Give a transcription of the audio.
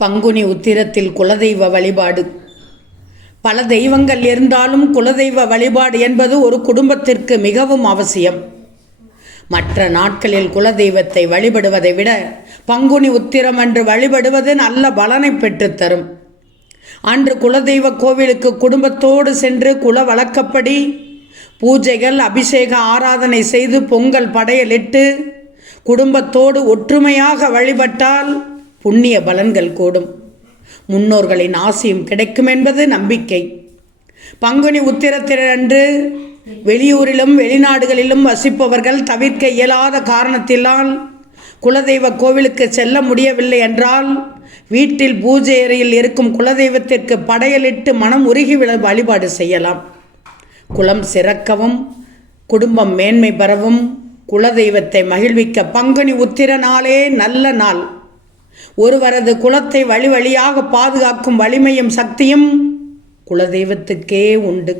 பங்குனி உத்திரத்தில் குலதெய்வ வழிபாடு. பல தெய்வங்கள் இருந்தாலும் குலதெய்வ வழிபாடு என்பது ஒரு குடும்பத்திற்கு மிகவும் அவசியம். மற்ற நாட்களில் குலதெய்வத்தை வழிபடுவதை விட பங்குனி உத்திரம் அன்று வழிபடுவது நல்ல பலனை பெற்றுத்தரும். அன்று குலதெய்வ கோவிலுக்கு குடும்பத்தோடு சென்று குல வழக்கப்படி பூஜைகள், அபிஷேக ஆராதனை செய்து பொங்கல் படையலிட்டு குடும்பத்தோடு ஒற்றுமையாக வழிபட்டால் புண்ணிய பலன்கள் கூடும். முன்னோர்களின் ஆசியும் கிடைக்கும் என்பது நம்பிக்கை. பங்குனி உத்திரத்திரன்று வெளியூரிலும் வெளிநாடுகளிலும் வசிப்பவர்கள் தவிர்க்க இயலாத காரணத்தினால் குலதெய்வ கோவிலுக்கு செல்ல முடியவில்லை என்றால் வீட்டில் பூஜை அறையில் இருக்கும் குலதெய்வத்திற்கு படையலிட்டு மனம் உருகி வழிபாடு செய்யலாம். குலம் சிறக்கவும் குடும்பம் மேன்மை பெறவும் குலதெய்வத்தை மகிழ்விக்க பங்குனி உத்திர நாளே நல்ல நாள். ஒருவரது குலத்தை வழி வழியாக பாதுகாக்கும் வலிமையும் சக்தியும் குலதெய்வத்துக்கே உண்டு.